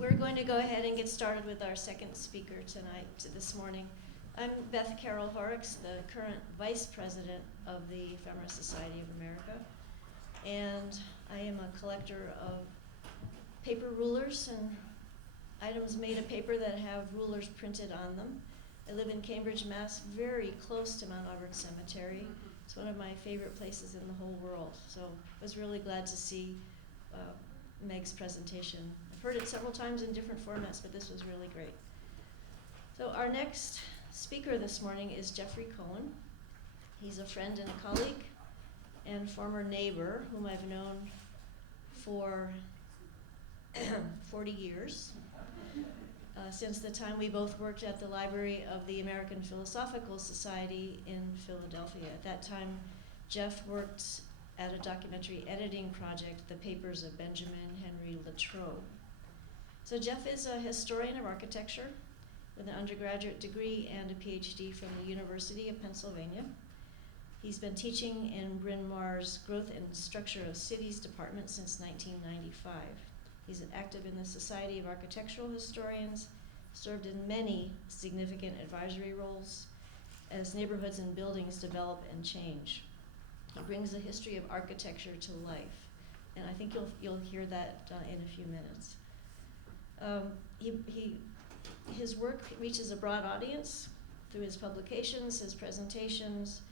We're going to go ahead and get started with our second speaker this morning. I'm Beth Carroll Horrix, the current Vice President of the Ephemeris Society of America, and I am a collector of paper rulers and items made of paper that have rulers printed on them. I live in Cambridge, Mass, very close to Mount Auburn Cemetery. It's one of my favorite places in the whole world, so I was really glad to see Meg's presentation. I've heard it several times in different formats, but this was really great. So our next speaker this morning is Jeffrey Cohen. He's a friend and a colleague and former neighbor whom I've known for 40 years, since the time we both worked at the Library of the American Philosophical Society in Philadelphia. At that time, Jeff worked at a documentary editing project, The Papers of Benjamin Henry Latrobe. So Jeff is a historian of architecture with an undergraduate degree and a PhD from the University of Pennsylvania. He's been teaching in Bryn Mawr's Growth and Structure of Cities department since 1995. He's active in the Society of Architectural Historians, served in many significant advisory roles as neighborhoods and buildings develop and change. He brings the history of architecture to life, and I think you'll hear that in a few minutes. His work reaches a broad audience through his publications, his presentations,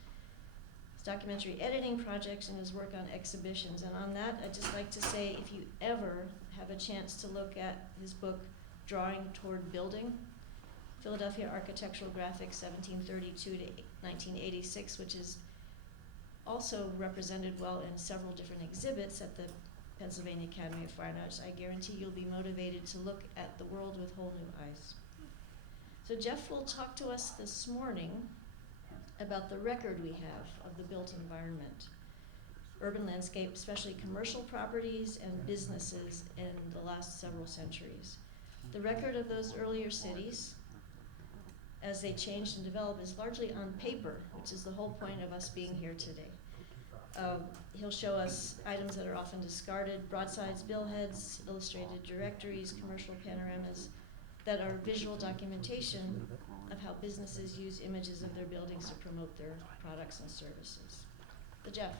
his documentary editing projects, and his work on exhibitions. And on that, I'd just like to say, if you ever have a chance to look at his book, Drawing Toward Building, Philadelphia Architectural Graphics, 1732 to 1986, which is also represented well in several different exhibits at the Pennsylvania Academy of Fine Arts, I guarantee you'll be motivated to look at the world with whole new eyes. So Jeff will talk to us this morning about the record we have of the built environment, urban landscape, especially commercial properties and businesses in the last several centuries. The record of those earlier cities, as they changed and developed, is largely on paper, which is the whole point of us being here today. He'll show us items that are often discarded, broadsides, billheads, illustrated directories, commercial panoramas, that are visual documentation of how businesses use images of their buildings to promote their products and services. So Jeff.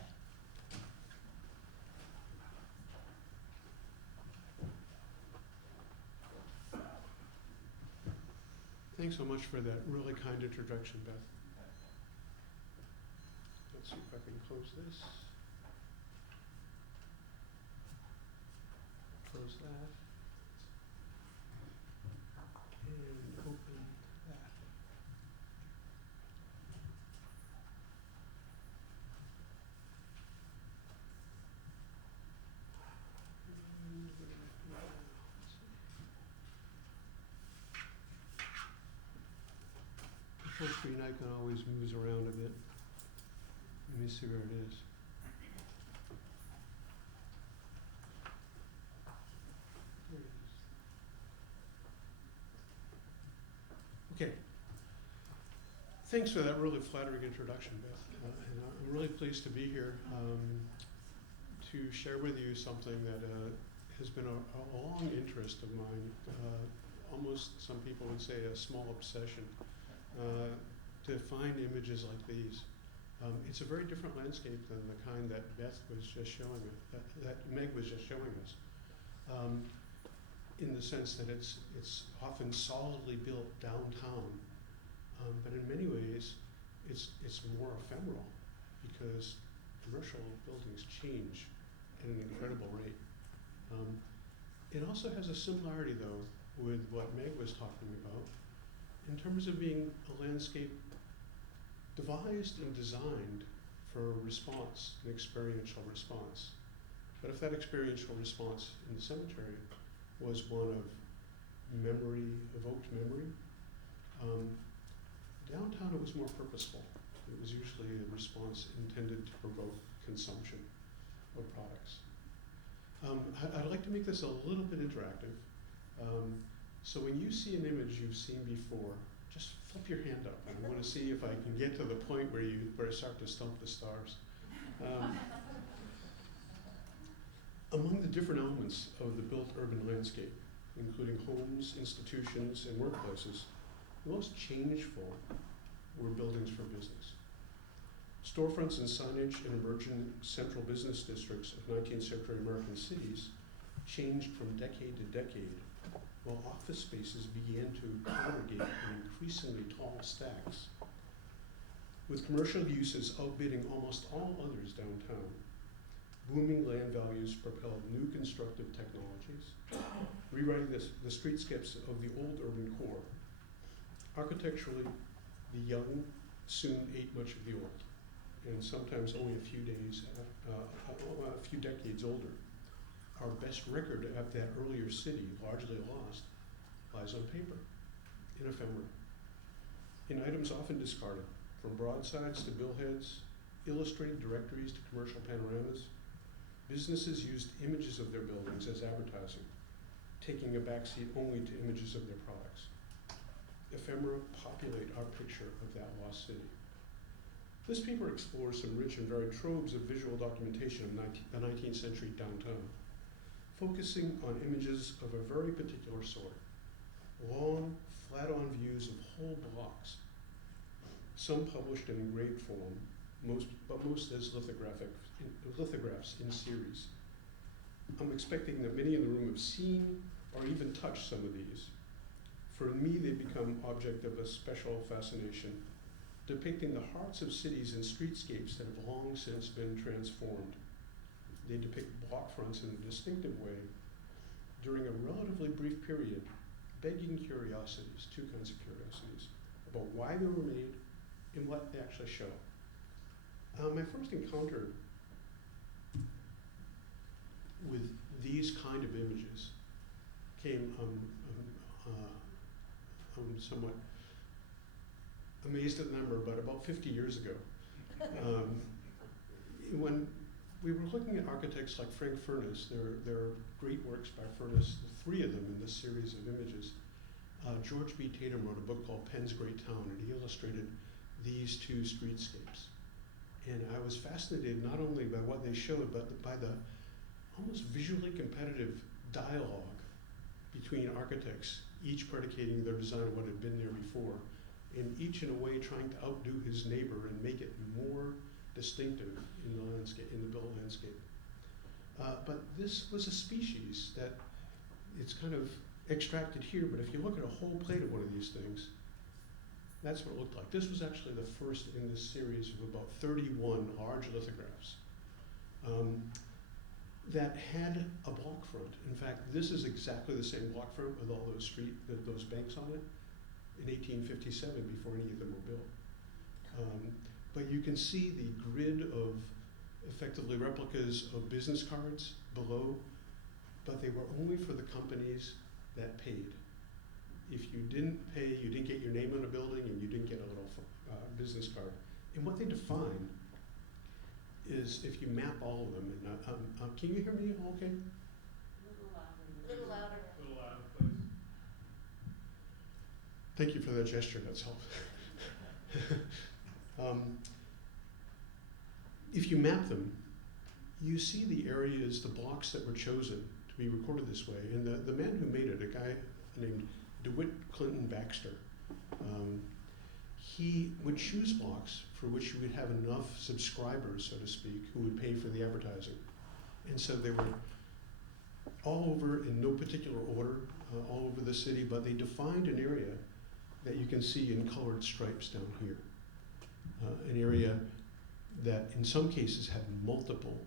Thanks so much for that really kind introduction, Beth. Let's see if I can close this. Close that. And open that. The full screen icon always moves around a bit. Let me see where it is. There it is. Okay. Thanks for that really flattering introduction, Beth. And I'm really pleased to be here to share with you something that has been a long interest of mine, almost some people would say a small obsession, to find images like these. It's a very different landscape than the kind that Beth was just showing us, that Meg was just showing us, in the sense that it's often solidly built downtown, but in many ways it's more ephemeral because commercial buildings change at an incredible rate. It also has a similarity, though, with what Meg was talking about in terms of being a landscape devised and designed for a response, an experiential response. But if that experiential response in the cemetery was one of memory, evoked memory, downtown it was more purposeful. It was usually a response intended to provoke consumption of products. I'd like to make this a little bit interactive. So when you see an image you've seen before, just flip your hand up. I want to see if I can get to the point where I start to stump the stars. Among the different elements of the built urban landscape, including homes, institutions, and workplaces, the most changeful were buildings for business. Storefronts and signage in emerging central business districts of 19th century American cities changed from decade to decade, while office spaces began to congregate in increasingly tall stacks. With commercial uses outbidding almost all others downtown, booming land values propelled new constructive technologies, rewriting the streetscapes of the old urban core. Architecturally, the young soon ate much of the old, and sometimes only a few decades older. Our best record of that earlier city, largely lost, lies on paper, in ephemera, in items often discarded, from broadsides to billheads, illustrated directories to commercial panoramas. Businesses used images of their buildings as advertising, taking a backseat only to images of their products. Ephemera populate our picture of that lost city. This paper explores some rich and varied troves of visual documentation of the 19th century downtown, focusing on images of a very particular sort. Long, flat-on views of whole blocks, some published in engraved form, but most as lithographs in series. I'm expecting that many in the room have seen or even touched some of these. For me, they become object of a special fascination, depicting the hearts of cities and streetscapes that have long since been transformed. They depict block fronts in a distinctive way during a relatively brief period, begging curiosities, two kinds of curiosities, about why they were made and what they actually show. My first encounter with these kind of images came, I'm somewhat amazed at the number, but about 50 years ago. When we were looking at architects like Frank Furness, there are great works by Furness, three of them in this series of images. George B. Tatum wrote a book called Penn's Great Town, and he illustrated these two streetscapes. And I was fascinated not only by what they showed, but by the almost visually competitive dialogue between architects, each predicating their design of what had been there before, and each in a way trying to outdo his neighbor and make it more distinctive in the landscape, in the built landscape. But this was a species that it's kind of extracted here, but if you look at a whole plate of one of these things, that's what it looked like. This was actually the first in this series of about 31 large lithographs that had a block front. In fact, this is exactly the same block front with all those banks on it in 1857 before any of them were built. But you can see the grid of effectively replicas of business cards below, but they were only for the companies that paid. If you didn't pay, you didn't get your name on a building and you didn't get a little business card. And what they define is if you map all of them, and can you hear me okay? A little louder. A little louder, please. Thank you for that gesture, that's helpful. If you map them, you see the areas, the blocks that were chosen to be recorded this way. And the man who made it, a guy named DeWitt Clinton Baxter, he would choose blocks for which you would have enough subscribers, so to speak, who would pay for the advertising. And so they were all over in no particular order, all over the city, but they defined an area that you can see in colored stripes down here. An area that in some cases had multiple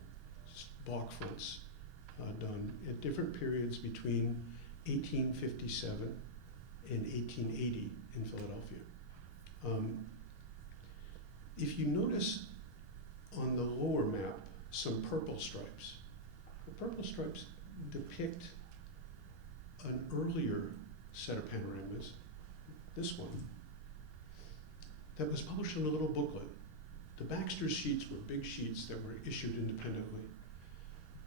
block fronts done at different periods between 1857 and 1880 in Philadelphia. If you notice on the lower map some purple stripes, the purple stripes depict an earlier set of panoramas, this one, that was published in a little booklet. The Baxter sheets were big sheets that were issued independently.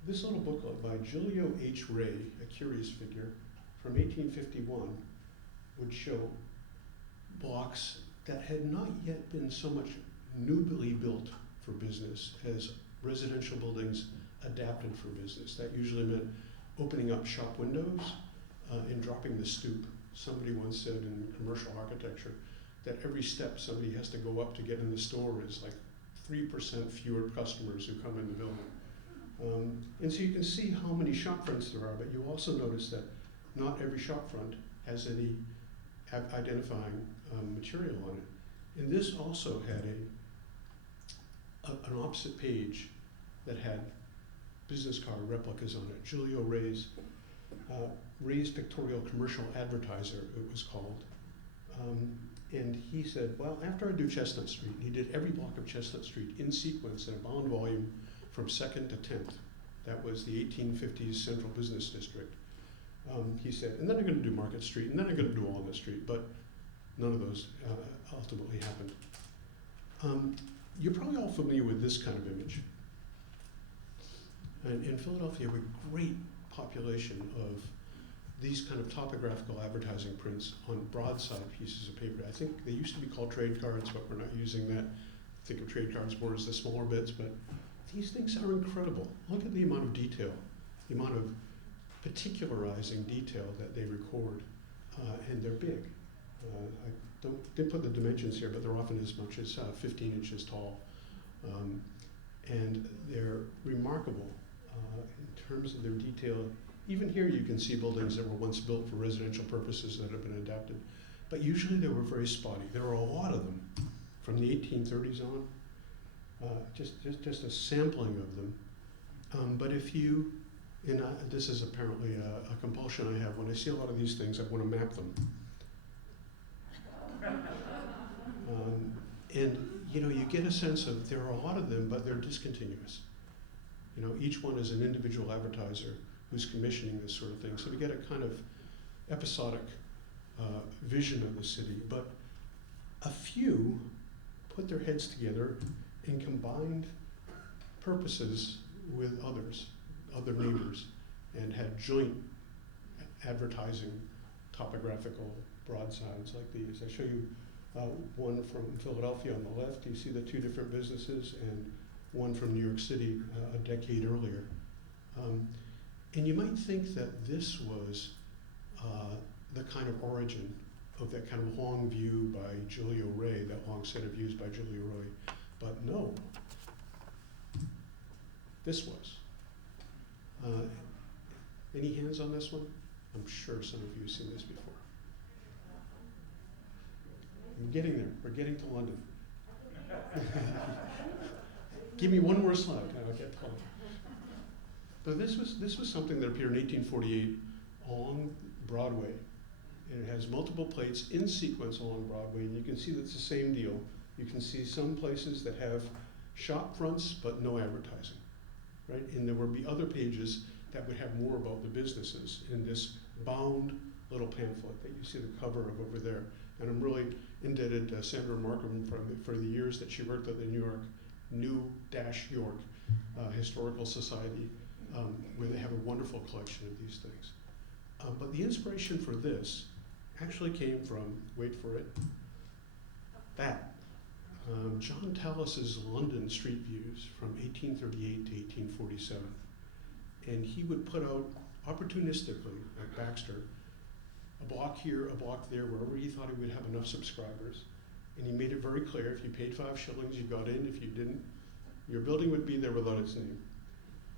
This little booklet by Giulio H. Ray, a curious figure, from 1851, would show blocks that had not yet been so much newly built for business as residential buildings adapted for business. That usually meant opening up shop windows, in dropping the stoop. Somebody once said in commercial architecture that every step somebody has to go up to get in the store is like 3% fewer customers who come in the building. And so you can see how many shop fronts there are, but you also notice that not every shop front has any identifying material on it. And this also had an opposite page that had business card replicas on it. Julio Ray's Pictorial Commercial Advertiser, it was called. And he said, well, after I do Chestnut Street, he did every block of Chestnut Street in sequence in a bound volume from 2nd to 10th. That was the 1850s Central Business District. He said, and then I'm going to do Market Street, and then I'm going to do Walnut Street, but none of those ultimately happened. You're probably all familiar with this kind of image. And in Philadelphia, we have a great population of these kind of topographical advertising prints on broadside pieces of paper. I think they used to be called trade cards, but we're not using that. Think of trade cards more as the smaller bits, but these things are incredible. Look at the amount of detail, the amount of particularizing detail that they record, and they're big. I didn't put the dimensions here, but they're often as much as 15 inches tall. And they're remarkable in terms of their detail. Even here you can see buildings that were once built for residential purposes that have been adapted. But usually they were very spotty. There are a lot of them from the 1830s on. Just a sampling of them. But if you, and this is apparently a compulsion I have, when I see a lot of these things, I want to map them. And you know, you get a sense of there are a lot of them, but they're discontinuous. You know, each one is an individual advertiser who's commissioning this sort of thing. So we get a kind of episodic vision of the city, but a few put their heads together and combined purposes with others, other neighbors, and had joint advertising topographical broadsides like these. I show you one from Philadelphia on the left. You see the two different businesses, and one from New York City a decade earlier. And you might think that this was the kind of origin of that kind of long view by Julio Ray, that long set of views by Julio Ray. But no, this was. Any hands on this one? I'm sure some of you have seen this before. I'm getting there. We're getting to London. Give me one more slide and I'll get to London. So this was something that appeared in 1848 along Broadway. And it has multiple plates in sequence along Broadway, and you can see that's the same deal. You can see some places that have shop fronts but no advertising, right? And there would be other pages that would have more about the businesses in this bound little pamphlet that you see the cover of over there. And I'm really indebted to Sandra Markham for the years that she worked at the New-York Historical Society, where they have a wonderful collection of these things. But the inspiration for this actually came from, wait for it, that. John Tallis's London Street Views from 1838 to 1847. And he would put out opportunistically, like Baxter, a block here, a block there, wherever he thought he would have enough subscribers. And he made it very clear, if you paid 5 shillings, you got in. If you didn't, your building would be there without its name.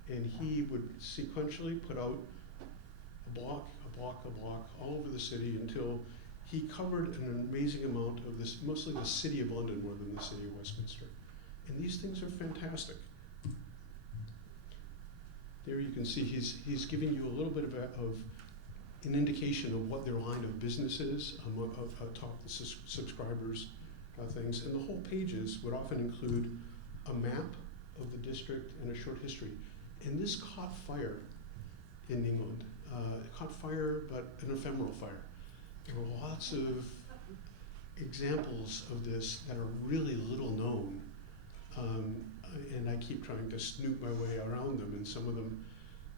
And he would sequentially put out a block, all over the city until he covered an amazing amount of this, mostly the city of London more than the city of Westminster. And these things are fantastic. There you can see he's giving you a little bit of an indication of what their line of business is, top the subscribers things. And the whole pages would often include a map of the district and a short history. And this caught fire in England. It caught fire, but an ephemeral fire. There were lots of examples of this that are really little known. And I keep trying to snoop my way around them, and some of them,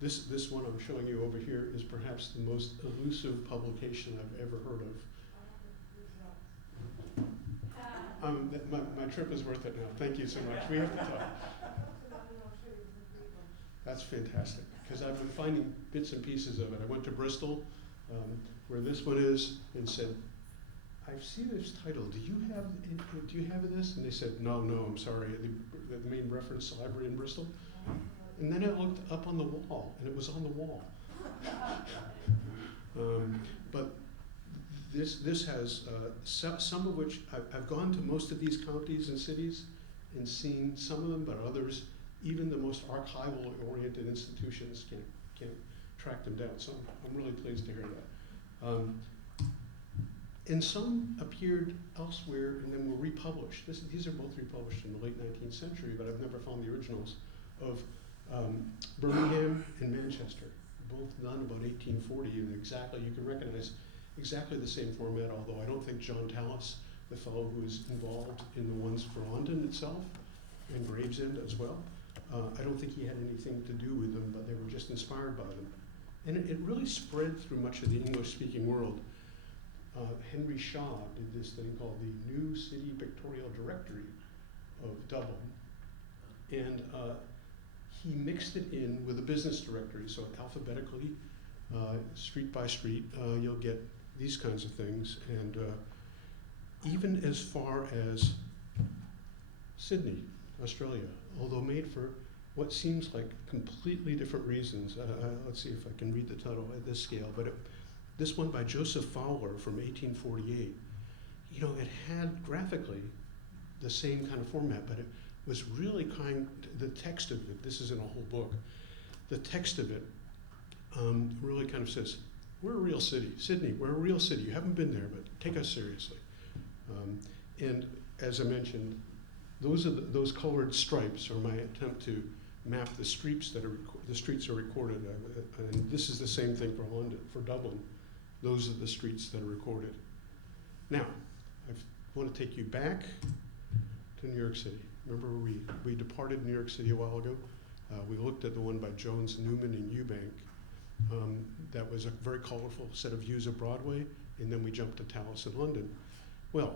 this one I'm showing you over here is perhaps the most elusive publication I've ever heard of. My trip is worth it now. Thank you so much. We have to talk. That's fantastic, because I've been finding bits and pieces of it. I went to Bristol where this one is, and said, I see this title, do you have this? And they said, no, I'm sorry, the main reference library in Bristol. And then I looked up on the wall, and it was on the wall. But this has some of which, I've gone to most of these counties and cities and seen some of them, but others, even the most archival-oriented institutions can't track them down. So I'm really pleased to hear that. And some appeared elsewhere and then were republished. These are both republished in the late 19th century, but I've never found the originals of Birmingham and Manchester, both done about 1840, and you can recognize exactly the same format, although I don't think John Tallis, the fellow who is involved in the ones for London itself, and Gravesend as well, I don't think he had anything to do with them, but they were just inspired by them. And it really spread through much of the English-speaking world. Henry Shaw did this thing called the New City Pictorial Directory of Dublin, and he mixed it in with a business directory, so alphabetically, street by street, you'll get these kinds of things, and even as far as Sydney, Australia, although made for what seems like completely different reasons. Let's see if I can read the title at this scale, but this one by Joseph Fowler from 1848, it had graphically the same kind of format, but it was really the text of it, this isn't a whole book, the text of it really kind of says, we're a real city. Sydney, we're a real city. You haven't been there, but take us seriously. And as I mentioned, those colored stripes are my attempt to map the streets that are recorded. And this is the same thing for London, for Dublin. Those are the streets that are recorded. Now, I want to take you back to New York City. Remember we departed New York City a while ago? We looked at the one by Jones, Newman, and Eubank. That was a very colorful set of views of Broadway, and then we jumped to Tallis in London. Well,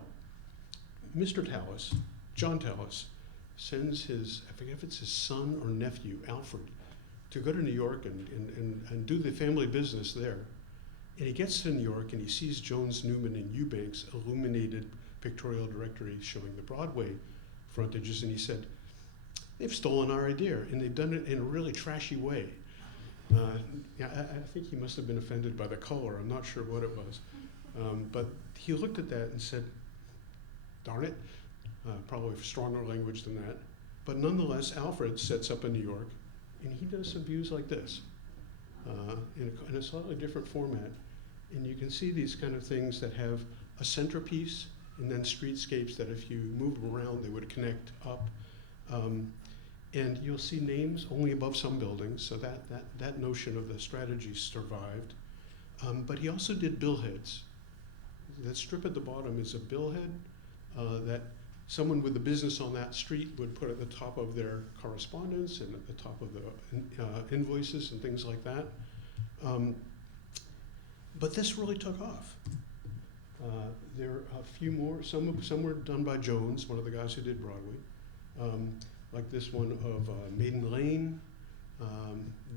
Mr. Tallis, John Tallis, sends I forget if it's his son or nephew, Alfred, to go to New York and do the family business there. And he gets to New York and he sees Jones, Newman, and Eubank's illuminated pictorial directory showing the Broadway frontages, and he said, they've stolen our idea, and they've done it in a really trashy way. I think he must have been offended by the color. I'm not sure what it was. But he looked at that and said, darn it, probably stronger language than that. But nonetheless, Alfred sets up in New York, and he does some views like this, in a slightly different format. And you can see these kind of things that have a centerpiece, and then streetscapes that if you move them around, they would connect up. And you'll see names only above some buildings, so that notion of the strategy survived. But he also did billheads. That strip at the bottom is a billhead that someone with a business on that street would put at the top of their correspondence and at the top of the invoices and things like that. But this really took off. There are a few more, some were done by Jones, one of the guys who did Broadway. Like this one of Maiden Lane,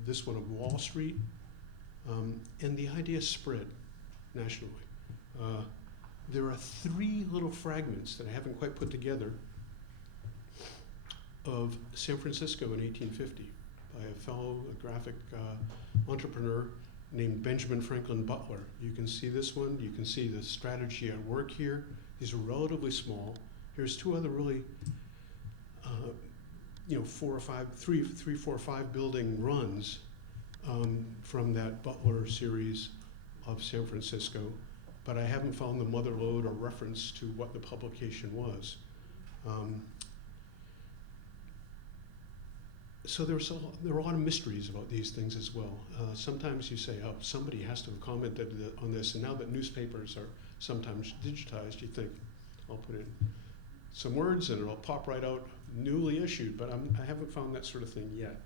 this one of Wall Street, and the idea spread nationally. There are 3 little fragments that I haven't quite put together of San Francisco in 1850 by a fellow graphic entrepreneur named Benjamin Franklin Butler. You can see this one, you can see the strategy at work here. These are relatively small. Here's 2 other really 3, 4, 5 building runs from that Butler series of San Francisco, but I haven't found the mother lode or reference to what the publication was. So there are a lot of mysteries about these things as well. Sometimes you say, oh, somebody has to have commented on this, and now that newspapers are sometimes digitized, you think, I'll put in some words and it'll pop right out, newly issued, but I haven't found that sort of thing yet.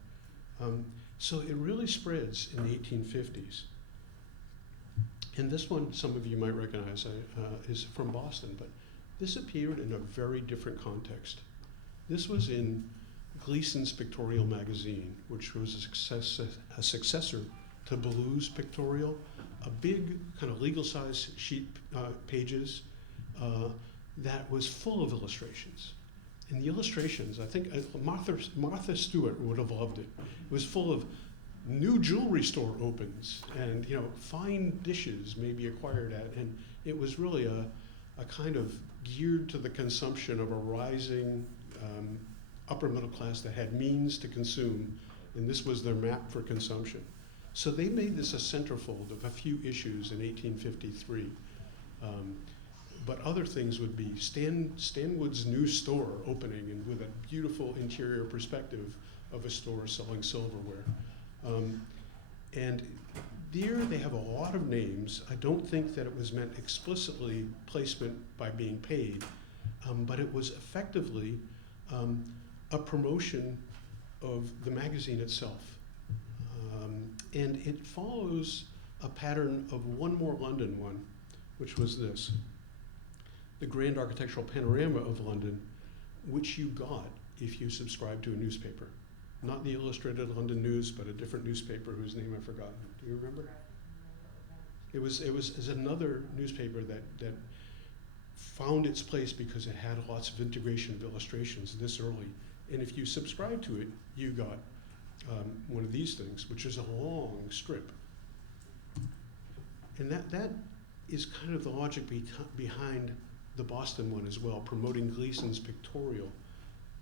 So it really spreads in the 1850s. And this one, some of you might recognize, is from Boston, but this appeared in a very different context. This was in Gleason's Pictorial magazine, which was a successor to Ballew's Pictorial. a big kind of legal size sheet pages that was full of illustrations. And the illustrations, I think Martha Stewart would have loved it. It was full of new jewelry store opens and fine dishes may be acquired at, and it was really a kind of geared to the consumption of a rising upper middle class that had means to consume, and this was their map for consumption. So they made this a centerfold of a few issues in 1853. But other things would be Stanwood's new store opening, and with a beautiful interior perspective of a store selling silverware. And there they have a lot of names. I don't think that it was meant explicitly placement by being paid, but it was effectively a promotion of the magazine itself. And it follows a pattern of one more London one, which was this: the Grand Architectural Panorama of London, which you got if you subscribed to a newspaper. Not the Illustrated London News, but a different newspaper whose name I've forgotten. Do you remember? It was another newspaper that found its place because it had lots of integration of illustrations this early. And if you subscribed to it, you got one of these things, which is a long strip. And that is kind of the logic behind the Boston one as well, promoting Gleason's Pictorial.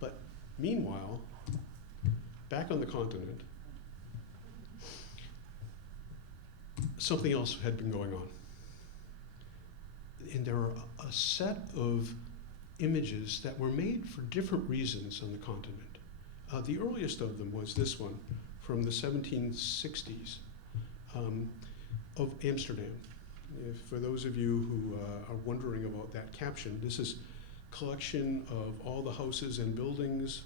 But meanwhile, back on the continent, something else had been going on. And there are a set of images that were made for different reasons on the continent. The earliest of them was this one from the 1760s of Amsterdam. For those of you who are wondering about that caption, this is a collection of all the houses and buildings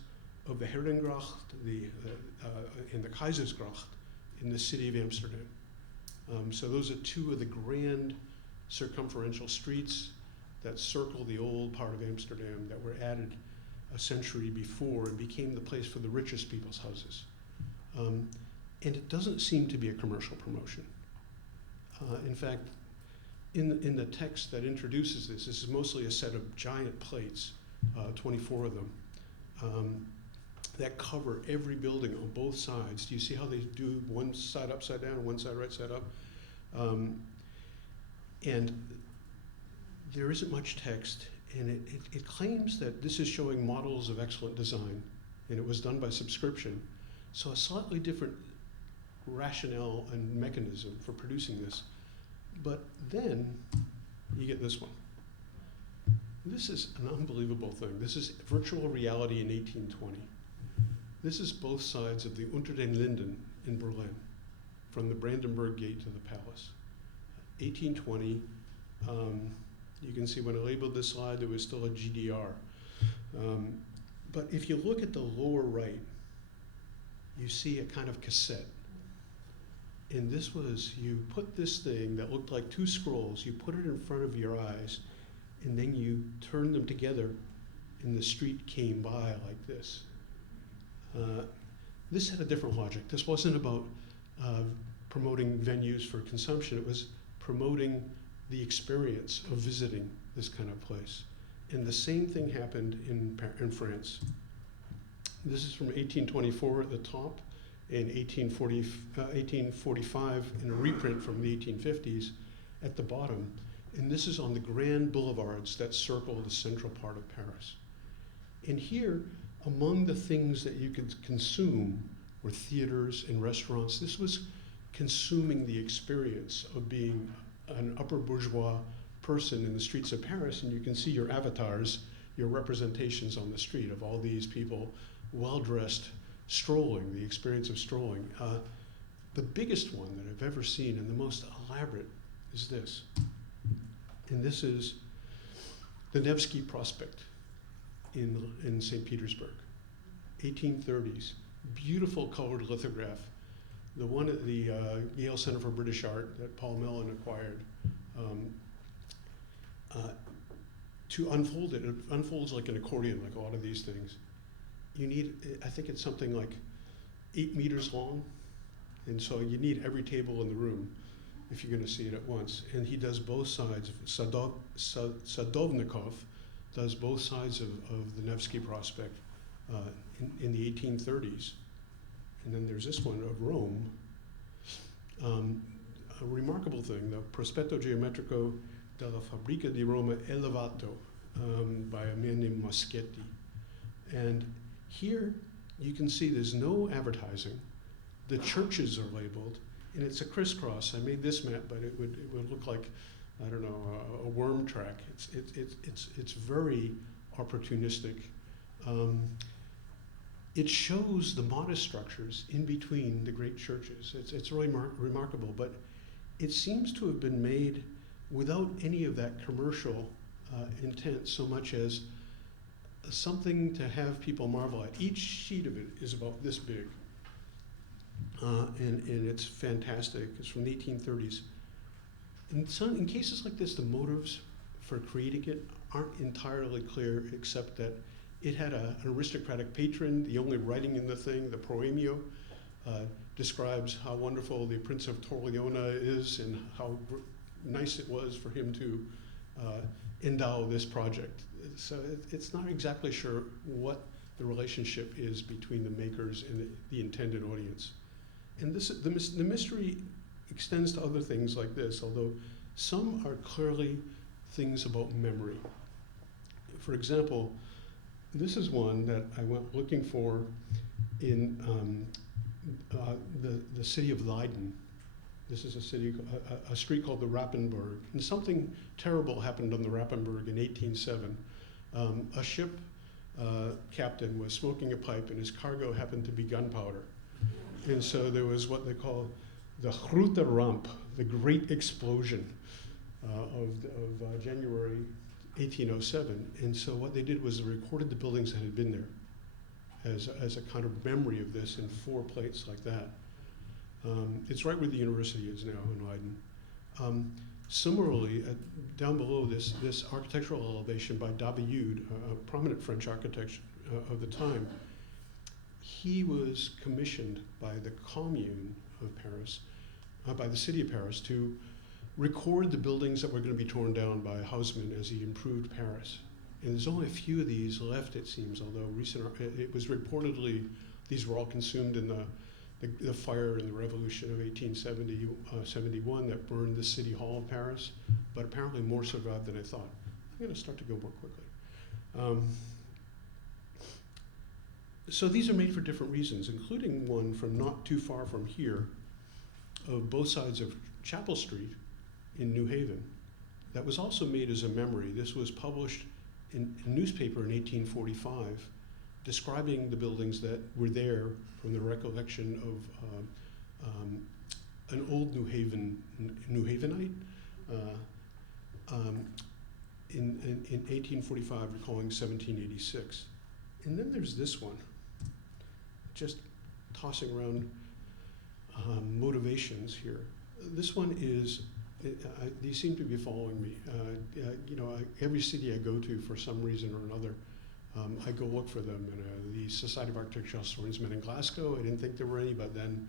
of the Herengracht and the Keizersgracht in the city of Amsterdam. So those are two of the grand circumferential streets that circle the old part of Amsterdam that were added a century before and became the place for the richest people's houses. And it doesn't seem to be a commercial promotion. In fact, in the text that introduces this is mostly a set of giant plates, 24 of them, that cover every building on both sides. Do you see how they do one side upside down and one side right side up? And there isn't much text, and it claims that this is showing models of excellent design, and it was done by subscription. So a slightly different rationale and mechanism for producing this. But then you get this one. This is an unbelievable thing. This is virtual reality in 1820. This is both sides of the Unter den Linden in Berlin, from the Brandenburg Gate to the palace. 1820, you can see when I labeled this slide, there was still a GDR. But if you look at the lower right, you see a kind of cassette. And this was, you put this thing that looked like two scrolls, you put it in front of your eyes, and then you turned them together, and the street came by like this. This had a different logic. This wasn't about promoting venues for consumption. It was promoting the experience of visiting this kind of place. And the same thing happened in France. This is from 1824 at the top, and 1845 in a reprint from the 1850s at the bottom. And this is on the grand boulevards that circle the central part of Paris. And here, among the things that you could consume were theaters and restaurants. This was consuming the experience of being an upper bourgeois person in the streets of Paris, and you can see your avatars, your representations on the street of all these people well-dressed, strolling, the experience of strolling. The biggest one that I've ever seen and the most elaborate is this. And this is the Nevsky Prospect in St. Petersburg, 1830s. Beautiful colored lithograph. The one at the Yale Center for British Art that Paul Mellon acquired. To unfold it unfolds like an accordion, like a lot of these things. You need, I think it's something like 8 meters long, and so you need every table in the room. if you're going to see it at once. And he does both sides. Sadovnikov does both sides of the Nevsky Prospect in the 1830s. And then there's this one of Rome. A remarkable thing, the Prospetto Geometrico della Fabbrica di Roma Elevato by a man named Moschetti. And here you can see there's no advertising. The churches are labeled, and it's a crisscross. I made this map, but it would look like, I don't know, a worm track. It's very opportunistic. It shows the modest structures in between the great churches. It's really remarkable, but it seems to have been made without any of that commercial intent, so much as something to have people marvel at. Each sheet of it is about this big, and it's fantastic. It's from the 1830s. In cases like this, the motives for creating it aren't entirely clear, except that it had an aristocratic patron. The only writing in the thing, the proemio, describes how wonderful the Prince of Torleone is and how nice it was for him to endow this project. So it's not exactly sure what the relationship is between the makers and the intended audience. And the mystery extends to other things like this, although some are clearly things about memory. For example, this is one that I went looking for in the city of Leiden. This is a street called the Rappenberg. And something terrible happened on the Rappenberg in 1807. A ship captain was smoking a pipe, and his cargo happened to be gunpowder. And so there was what they call the Grote Ramp, the Great Explosion of January 1807. And so what they did was they recorded the buildings that had been there as a kind of memory of this in 4 plates like that. It's right where the university is now in Leiden. Similarly, down below this architectural elevation by David, a prominent French architect of the time, he was commissioned by the Commune of Paris, by the city of Paris, to record the buildings that were going to be torn down by Haussmann as he improved Paris. And there's only a few of these left, it seems, although it was reportedly, these were all consumed in the fire in the revolution of 1871 that burned the city hall of Paris, but apparently more survived than I thought. I'm going to start to go more quickly. So these are made for different reasons, including one from not too far from here, of both sides of Chapel Street in New Haven. That was also made as a memory. This was published in a newspaper in 1845, describing the buildings that were there from the recollection of an old New Havenite in 1845, recalling 1786. And then there's this one, just tossing around motivations here. This one is, these seem to be following me. Every city I go to for some reason or another, I go look for them. And the Society of Architectural Historians met in Glasgow. I didn't think there were any, but then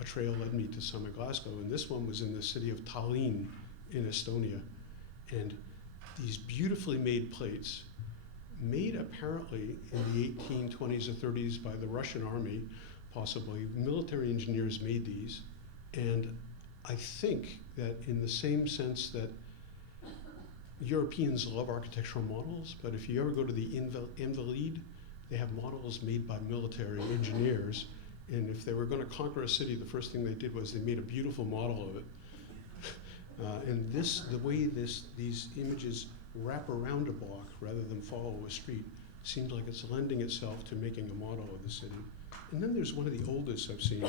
a trail led me to some in Glasgow. And this one was in the city of Tallinn in Estonia. And these beautifully made plates, made apparently in the 1820s or 30s by the Russian army, possibly. Military engineers made these. And I think that in the same sense that Europeans love architectural models, but if you ever go to the Invalides, they have models made by military engineers. And if they were going to conquer a city, the first thing they did was they made a beautiful model of it. And the way these images wrap around a block rather than follow a street seems like it's lending itself to making a model of the city. And then there's one of the oldest I've seen.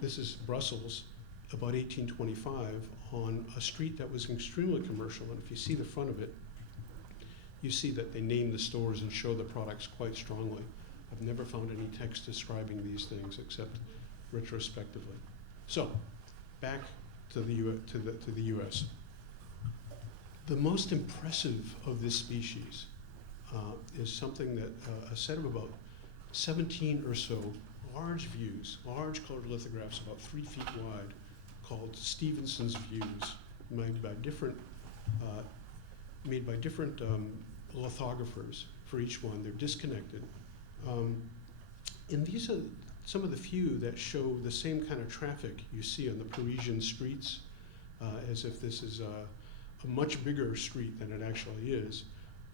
This is Brussels, about 1825, on a street that was extremely commercial. And if you see the front of it, you see that they name the stores and show the products quite strongly. I've never found any text describing these things except retrospectively. So, back to the U.S. The most impressive of this species is something that a set of about 17 or so large views, large colored lithographs about 3 feet wide, called Stevenson's Views, made by different lithographers for each one. They're disconnected. And these are some of the few that show the same kind of traffic you see on the Parisian streets, as if this is a much bigger street than it actually is,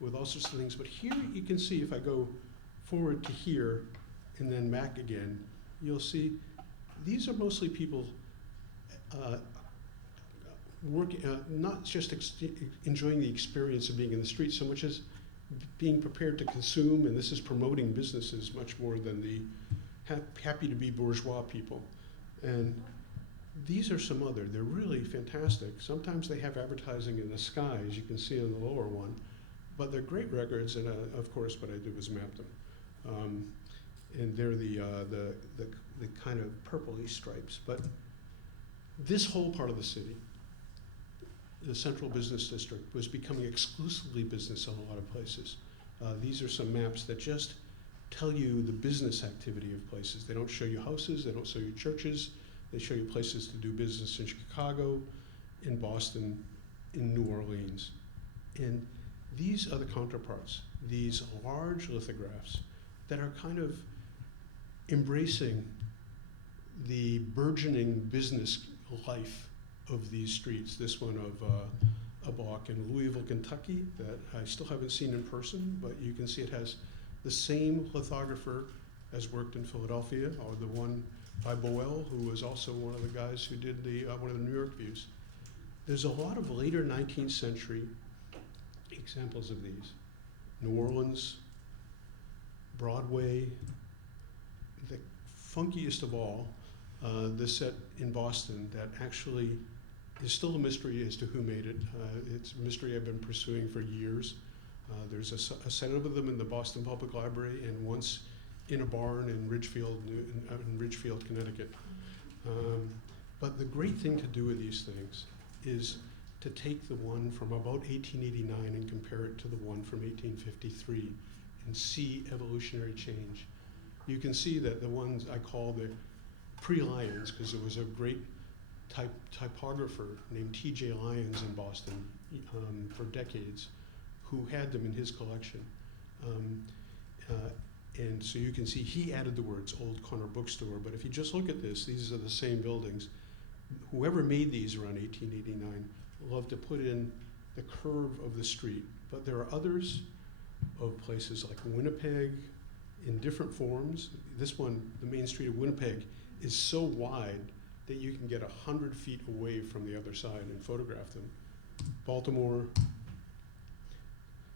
with all sorts of things. But here you can see, if I go forward to here and then back again, you'll see these are mostly people not just enjoying the experience of being in the street so much as being prepared to consume, and this is promoting businesses much more than the happy to be bourgeois people. And these are some other, they're really fantastic. Sometimes they have advertising in the sky, as you can see on the lower one, but they're great records, and of course what I did was map them. And they're the kind of purpley stripes. But this whole part of the city, the central business district, was becoming exclusively business in a lot of places. These are some maps that just tell you the business activity of places. They don't show you houses, they don't show you churches, they show you places to do business in Chicago, in Boston, in New Orleans. And these are the counterparts, these large lithographs that are kind of embracing the burgeoning business life of these streets. This one of a block in Louisville, Kentucky, that I still haven't seen in person, but you can see it has the same lithographer as worked in Philadelphia, or the one by Boel, who was also one of the guys who did one of the New York views. There's a lot of later 19th century examples of these. New Orleans, Broadway, the funkiest of all, this set in Boston that actually is still a mystery as to who made it. It's a mystery I've been pursuing for years. There's a set of them in the Boston Public Library and once in a barn in Ridgefield, Connecticut. But the great thing to do with these things is to take the one from about 1889 and compare it to the one from 1853 and see evolutionary change. You can see that the ones I call the pre-Lyons, because there was a great typographer named T.J. Lyons in Boston for decades, who had them in his collection. And so you can see he added the words Old Corner Bookstore, but if you just look at this, these are the same buildings. Whoever made these around 1889 loved to put in the curve of the street, but there are others of places like Winnipeg in different forms. This one, the main street of Winnipeg, is so wide that you can get 100 feet away from the other side and photograph them. Baltimore,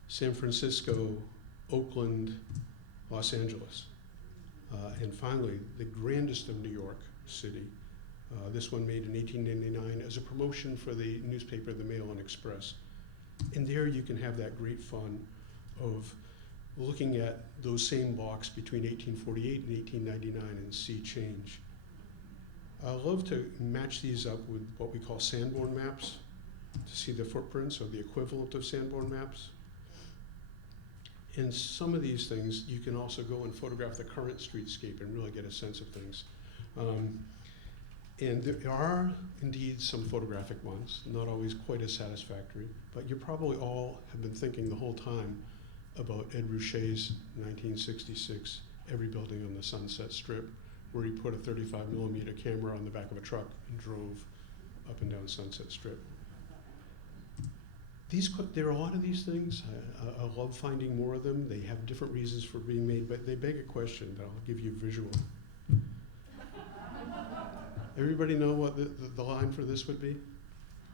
San Francisco, Oakland, Los Angeles. And finally, the grandest of New York City. This one made in 1899 as a promotion for the newspaper, the Mail and Express. And there you can have that great fun of looking at those same blocks between 1848 and 1899 and see change. I love to match these up with what we call Sanborn Maps to see the footprints or the equivalent of Sanborn Maps. In some of these things, you can also go and photograph the current streetscape and really get a sense of things. And there are indeed some photographic ones, not always quite as satisfactory, but you probably all have been thinking the whole time about Ed Ruscha's 1966 Every Building on the Sunset Strip, where he put a 35mm camera on the back of a truck and drove up and down Sunset Strip. There are a lot of these things. I love finding more of them. They have different reasons for being made, but they beg a question that I'll give you visual. Everybody know what the line for this would be?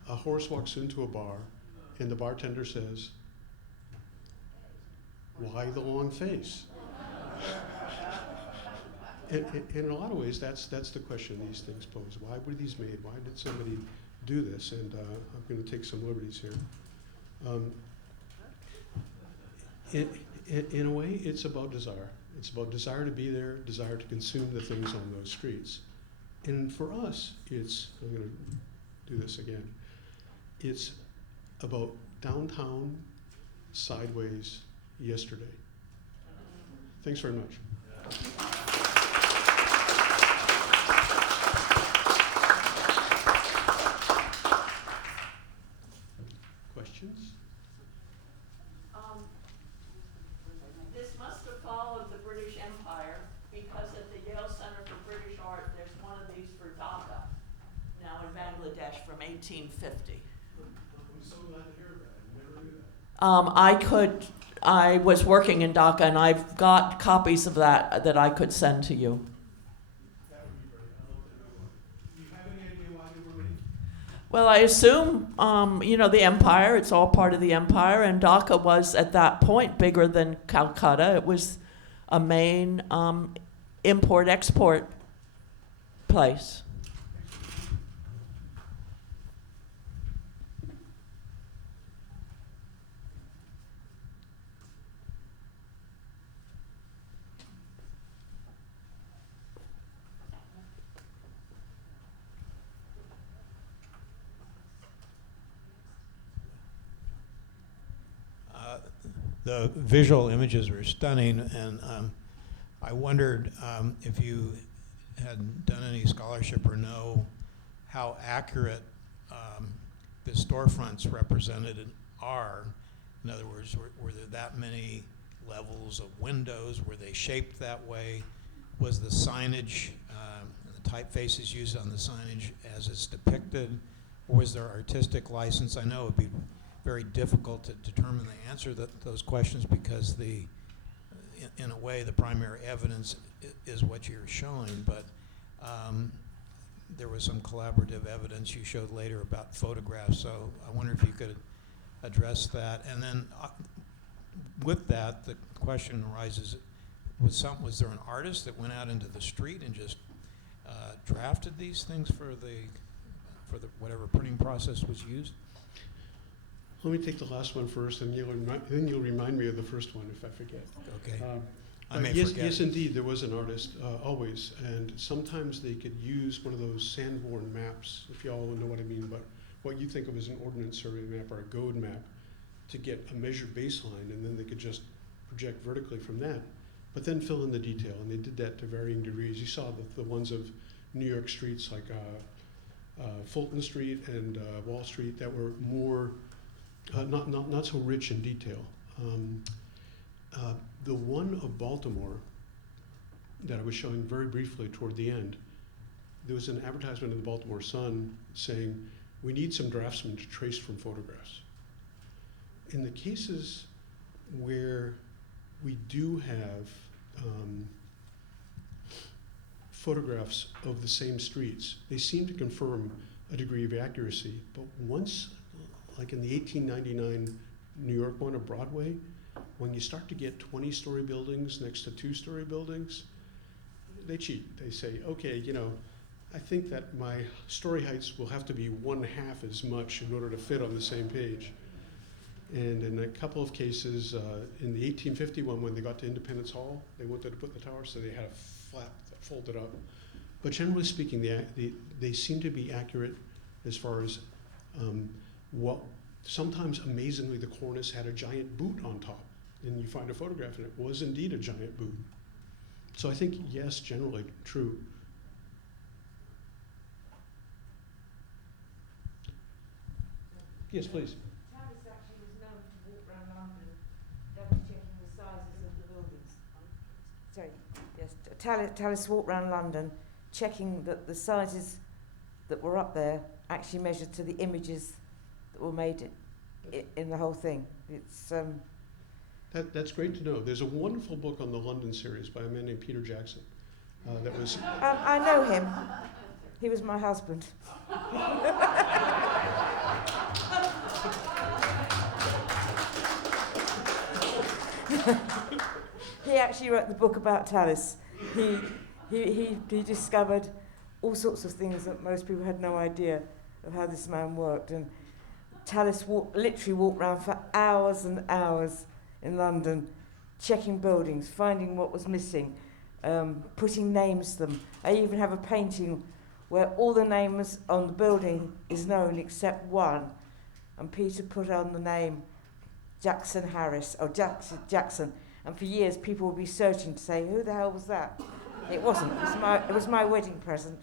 A horse walks into a bar, and the bartender says, "Why the long face?" And in a lot of ways, that's the question these things pose. Why were these made? Why did somebody do this? And I'm going to take some liberties here. In a way, it's about desire. It's about desire to be there, desire to consume the things on those streets. And for us, I'm going to do this again, it's about downtown, sideways, yesterday. Thanks very much. 1950. I'm so glad to hear that. I never knew that. I was working in Dhaka, and I've got copies of that I could send to you. That would be great. I'd love to know one. Do you have any idea why they were made? Well, I assume, the empire, it's all part of the empire, and Dhaka was at that point bigger than Calcutta. It was a main import-export place. The visual images were stunning, and I wondered if you had done any scholarship or know how accurate the storefronts represented are. In other words, were there that many levels of windows? Were they shaped that way? Was the signage, the typefaces used on the signage as it's depicted? Or was there artistic license? I know it would be very difficult to determine the answer to those questions because in a way the primary evidence is what you're showing, but there was some collaborative evidence you showed later about photographs, so I wonder if you could address that. And then with that, the question arises, was there an artist that went out into the street and just drafted these things for the whatever printing process was used? Let me take the last one first, and then you'll remind me of the first one if I forget. Okay. I But may yes, forget. yes, indeed, there was an artist, always, and sometimes they could use one of those Sanborn maps, if you all know what I mean, but what you think of as an ordnance survey map or a GOAD map, to get a measured baseline, and then they could just project vertically from that, but then fill in the detail, and they did that to varying degrees. You saw the ones of New York streets like Fulton Street and Wall Street that were more not so rich in detail. The one of Baltimore that I was showing very briefly toward the end, there was an advertisement in the Baltimore Sun saying, we need some draftsmen to trace from photographs. In the cases where we do have photographs of the same streets, they seem to confirm a degree of accuracy, but once, like in the 1899 New York one of Broadway, when you start to get 20-story buildings next to 2-story buildings, they cheat. They say, okay, I think that my story heights will have to be 1/2 as much in order to fit on the same page. And in a couple of cases, in the 1851, when they got to Independence Hall, they wanted to put the tower, so they had a flap that folded up. But generally speaking, they seem to be accurate as far as what, sometimes amazingly, the cornice had a giant boot on top. And you find a photograph and it was indeed a giant boot. So I think, yes, generally true. Yes, please. Tavis actually was known to walk around London double-checking the sizes of the buildings. Sorry, yes. Tavis walked around London checking that the sizes that were up there actually measured to the images that were made in the whole thing. It's That's great to know. There's a wonderful book on the London series by a man named Peter Jackson. That was. I know him. He was my husband. He actually wrote the book about Tavis. He discovered all sorts of things that most people had no idea of how this man worked. And Tavis literally walked around for hours and hours in London, checking buildings, finding what was missing, putting names to them. I even have a painting where all the names on the building is known except one, and Peter put on the name Jackson Harris, or Jackson, and for years people would be searching to say, who the hell was that? It wasn't, it was my wedding present.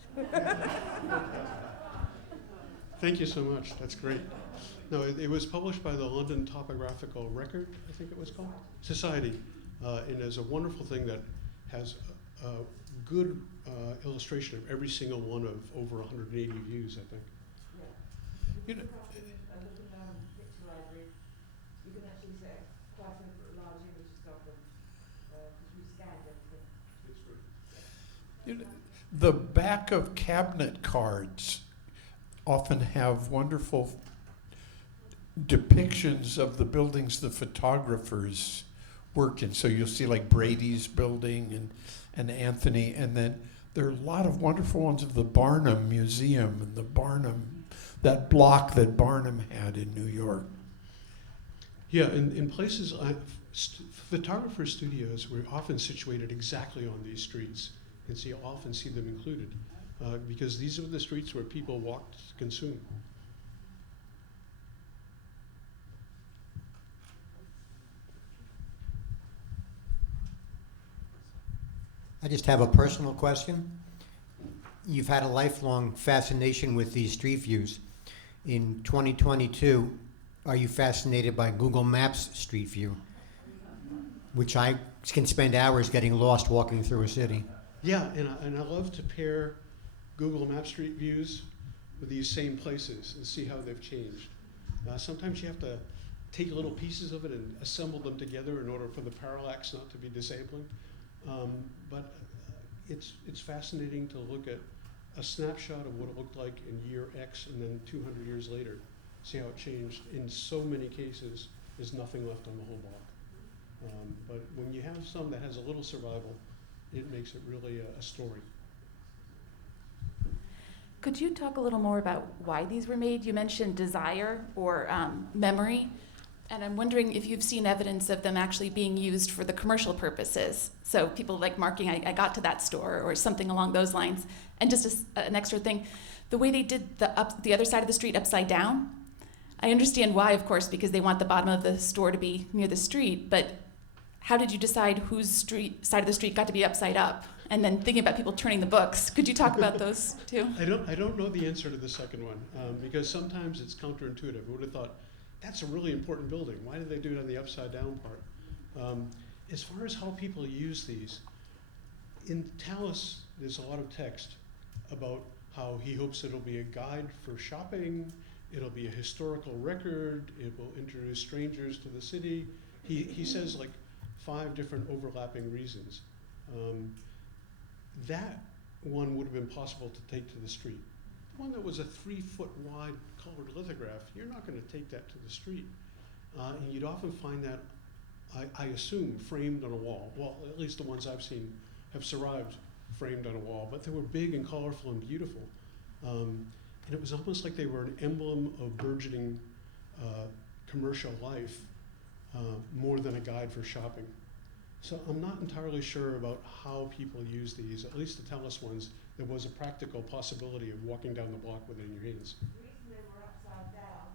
Thank you so much. That's great. No, it was published by the London Topographical Record, I think it was called, Society, and is a wonderful thing that has a good illustration of every single one of over 180 views, I think. You know, Picture library, you can actually set quite a large image of them because we scanned everything. It's true. you know, the back of cabinet cards often have wonderful depictions of the buildings the photographers worked in. So you'll see like Brady's building and Anthony, and then there are a lot of wonderful ones of the Barnum Museum and the Barnum, that block that Barnum had in New York. Yeah, in places, photographer studios were often situated exactly on these streets, and so you often see them included, because these are the streets where people walked to consume. I just have a personal question. You've had a lifelong fascination with these street views. In 2022, are you fascinated by Google Maps Street View, which I can spend hours getting lost walking through a city? Yeah, and I love to pair Google Maps Street Views with these same places and see how they've changed. Sometimes you have to take little pieces of it and assemble them together in order for the parallax not to be disabling. But it's fascinating to look at a snapshot of what it looked like in year X and then 200 years later, see how it changed. In so many cases, there's nothing left on the whole block. But when you have some that has a little survival, it makes it really a story. Could you talk a little more about why these were made? You mentioned desire or memory, and I'm wondering if you've seen evidence of them actually being used for the commercial purposes. So people like marking, I got to that store, or something along those lines. And just an extra thing, the way they did the other side of the street upside down, I understand why, of course, because they want the bottom of the store to be near the street, but how did you decide whose side of the street got to be upside up? And then thinking about people turning the books, could you talk about those too? I don't know the answer to the second one, because sometimes it's counterintuitive. I would have thought, that's a really important building. Why did they do it on the upside down part? As far as how people use these, in Tallis, there's a lot of text about how he hopes it'll be a guide for shopping, it'll be a historical record, it will introduce strangers to the city. He says like 5 different overlapping reasons. That one would have been possible to take to the street. One that was a 3-foot wide colored lithograph, you're not going to take that to the street. And you'd often find that, I assume, framed on a wall. Well, at least the ones I've seen have survived framed on a wall, but they were big and colorful and beautiful. And it was almost like they were an emblem of burgeoning commercial life, more than a guide for shopping. So I'm not entirely sure about how people use these, at least the Tallis ones. There was a practical possibility of walking down the block with it in your hands. The reason they were upside down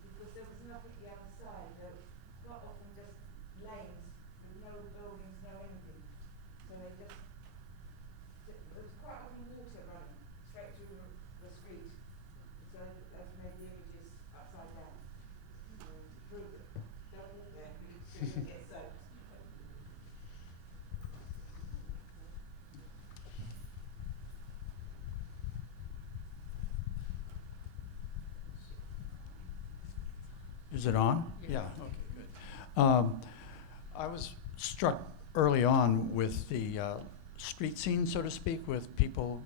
is because there was nothing the other side. There was quite often just lanes with no buildings, no anything. So they just, there was quite often water running straight through the street. So that's made the images upside down. To prove it. Don't walk there because you'll get soaked. Is it on? Yeah. Okay, good. I was struck early on with the street scene, so to speak, with people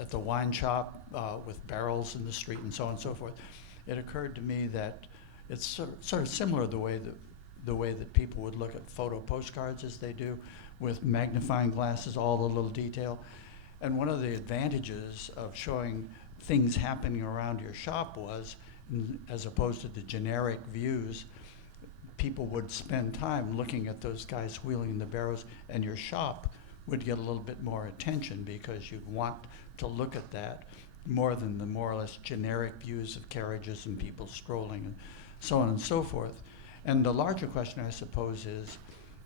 at the wine shop with barrels in the street and so on and so forth. It occurred to me that it's sort of similar the way that people would look at photo postcards as they do, with magnifying glasses, all the little detail. And one of the advantages of showing things happening around your shop was, as opposed to the generic views, people would spend time looking at those guys wheeling the barrows, and your shop would get a little bit more attention because you'd want to look at that more than the more or less generic views of carriages and people strolling and so on and so forth. And the larger question, I suppose, is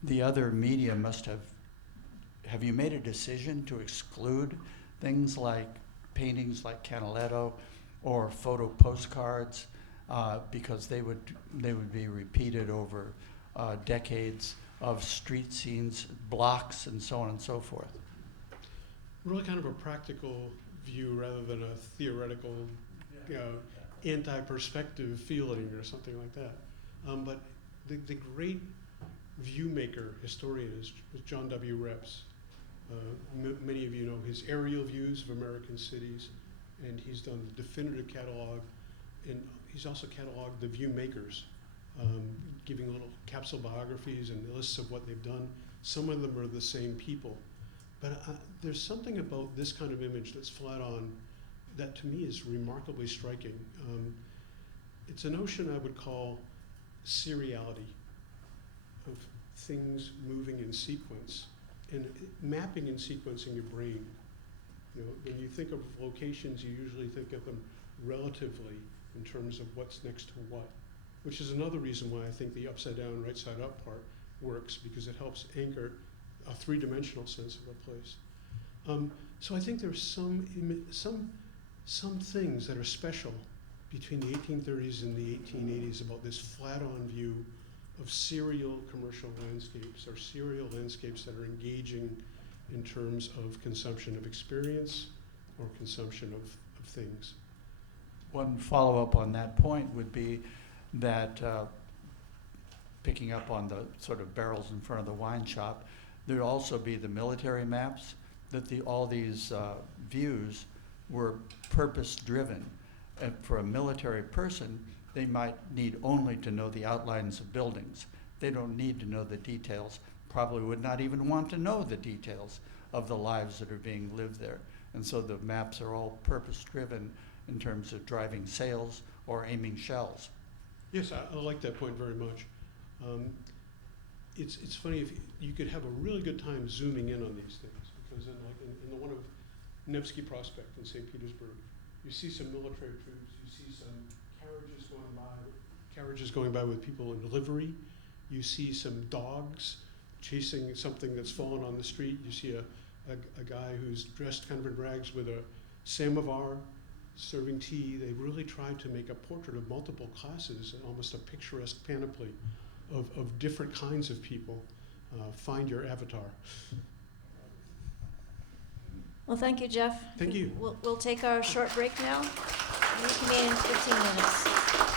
the other media must have you made a decision to exclude things like paintings like Canaletto or photo postcards because they would be repeated over decades of street scenes, blocks, and so on and so forth? Really kind of a practical view rather than a theoretical, anti-perspective feeling or something like that. But the great view maker historian is John W. Reps. Many of you know his aerial views of American cities, and he's done the definitive catalog, and he's also cataloged the view makers, giving little capsule biographies and lists of what they've done. Some of them are the same people. But there's something about this kind of image that's flat on that to me is remarkably striking. It's a notion I would call seriality, of things moving in sequence and mapping and sequencing your brain. You know, when you think of locations, you usually think of them relatively in terms of what's next to what, which is another reason why I think the upside down, right side up part works, because it helps anchor a three-dimensional sense of a place. So I think there's some things that are special between the 1830s and the 1880s about this flat-on view of serial commercial landscapes, or serial landscapes that are engaging in terms of consumption of experience or consumption of things. One follow-up on that point would be that, picking up on the sort of barrels in front of the wine shop, there'd also be the military maps, that all these views were purpose-driven. And for a military person, they might need only to know the outlines of buildings. They don't need to know the details, probably would not even want to know the details of the lives that are being lived there. And so the maps are all purpose-driven in terms of driving sales or aiming shells. Yes, I like that point very much. It's funny, if you could have a really good time zooming in on these things, because in the one of Nevsky Prospect in St. Petersburg, you see some military troops, you see some carriages going by with people in livery, you see some dogs chasing something that's fallen on the street, you see a guy who's dressed kind of in rags with a samovar serving tea. They really tried to make a portrait of multiple classes, almost a picturesque panoply of different kinds of people. Find your avatar. Well, thank you, Jeff. Thank you. We'll take our short break now. Reconvene in 15 minutes.